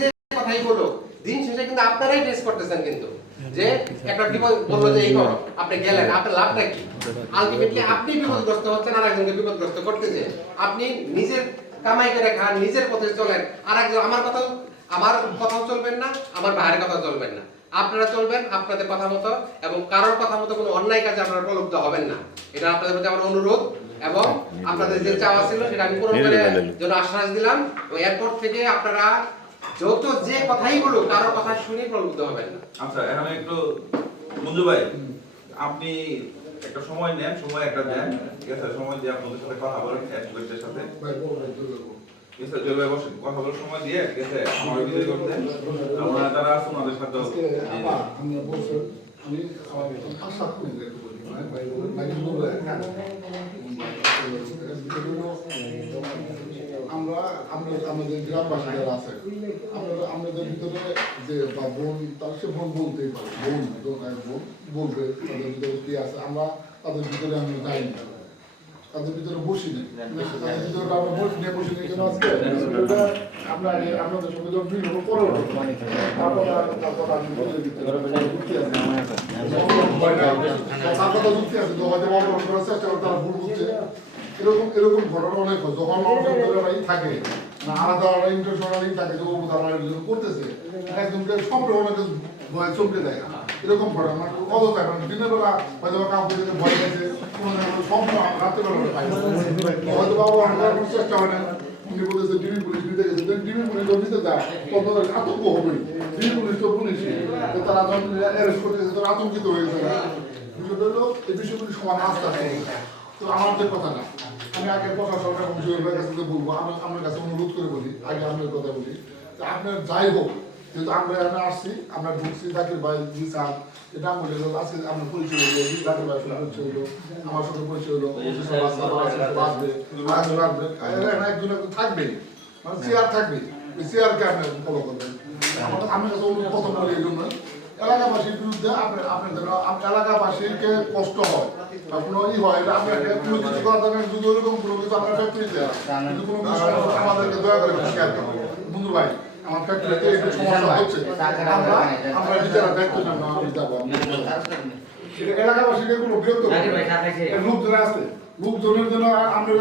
যে কথাই বলো দিন শেষে কিন্তু আপনারাই ফেস করতেছেন কিন্তু যে একটা বিপদ বললো যে এই করো আপনি গেলেন আপনার লাভটা কি আলটিমেটলি আপনি বিপদগ্রস্ত হচ্ছেন আর একজনকে বিপদগ্রস্ত করতেছে আপনি নিজের কামাই করে খান নিজের পথে চলেন আর একজন আমার কথাও চলবেন না আমার ভাইয়ের কথাও চলবেন না আপনারা চলবেন আপনাদের কথা মতো এবং কারোর কথা মতো কোনো অন্যায় কাজে আপনারা প্রলুব্ধ হবেন না এটা আপনাদের প্রতি আমার অনুরোধ এবং আপনাদের যে চাওয়া ছিল সেটা আমি পূরণ করে জন্য আশ্বাস দিলাম এরপর থেকে আপনারা যত যে কথাই বলুক কারোর কথা শুনে প্রলুব্ধ হবেন না। আচ্ছা এখন একটু মঞ্জু ভাই আপনি একটা সময় নেন সময় একটা দেন ঠিক আছে সময় দিয়ে আপনাদের সাথে কথা বলেন অ্যাডভোকেটের সাথে ঠিক আছে জলবায়ু বসেন কথা বলার সময় দিয়ে ঠিক আছে আমার বিজয় করতে আমরা যারা আছেন ওনাদের সাথে আমি বলছেন আমি আশা করি আমরা আমাদের গ্রামবাসী যারা আছে আমাদের ভিতরে যে বা বোন তার সে বোন বলতেই পারে বোন বলবে তাদের ভিতরে কি আছে আমরা তাদের ভিতরে আমরা যাই না তাদের ভিতরে বসি না তাদের ভিতরে আমরা বসি না কেন আজকে আমরা আপনাদের সঙ্গে যখন বিভিন্ন করে তারপর আমি বলে দিতে তারপর যুক্তি আছে হয়তো অপরাধ করার চেষ্টা করে তারা ভুল বুঝছে এরকম ঘটনা অনেক হয় যখন মানুষের থাকে না আলাদা আলাদা ইন্টারন্যাশনালি থাকে যে ও তারা করতেছে একজনকে সব অনেকে ভয় চমকে দেয় এরকম ঘটনা মানে কত থাকে দিনের বেলা হয়তো কাউকে যদি ভয় গেছে সব রাত্রেবেলা হয়তো বাবা চেষ্টা হয় না উনি বলেছে ডিবি পুলিশ দিতে গেছে ডিবি পুলিশ দিতে যায় তত আতঙ্ক হবে ডিবি পুলিশ তো পুলিশই তারা যখন অ্যারেস্ট করতে গেছে তারা আতঙ্কিত হয়ে গেছে বিষয়টা হলো এই বিষয়গুলি সমান আস্থা তো আমার যে কথা না আমি আগে প্রশাসনের কমিশনের কাছে বলবো আমি আপনার কাছে অনুরোধ করে বলি আগে আপনার কথা বলি আপনার যাই হোক যেহেতু আমরা এখানে আসছি আমরা ঢুকছি জাকির ভাই জিসান এটা আমাদের আজকে আপনার পরিচয় হলো জাকির ভাইয়ের সঙ্গে পরিচয় হলো আমার সঙ্গে পরিচয় হলো বাঁচবে একজন থাকবেই মানে চেয়ার থাকবে চেয়ারকে আপনি ফলো করবেন আমার কাছে প্রথম বলি এই জন্য এলাকাবাসীর বিরুদ্ধে আপনাদের এলাকাবাসীকে কষ্ট হয় কোনো হয় আপনাকে কোনো কিছু করা দরকার যদি ওরকম কোনো কিছু আপনার ফ্যাক্টরিতে কিন্তু কোনো কিছু আমাদেরকে দয়া করে শেয়ার করবো বন্ধু ভাই আমার ফ্যাক্টরিতে একটু সমস্যা হচ্ছে আমরা নিজেরা দায়িত্ব নেব আমি যাবো এলাকাবাসীকে কোনো বিরক্ত লোকজন আছে লোকজনের জন্য আমরা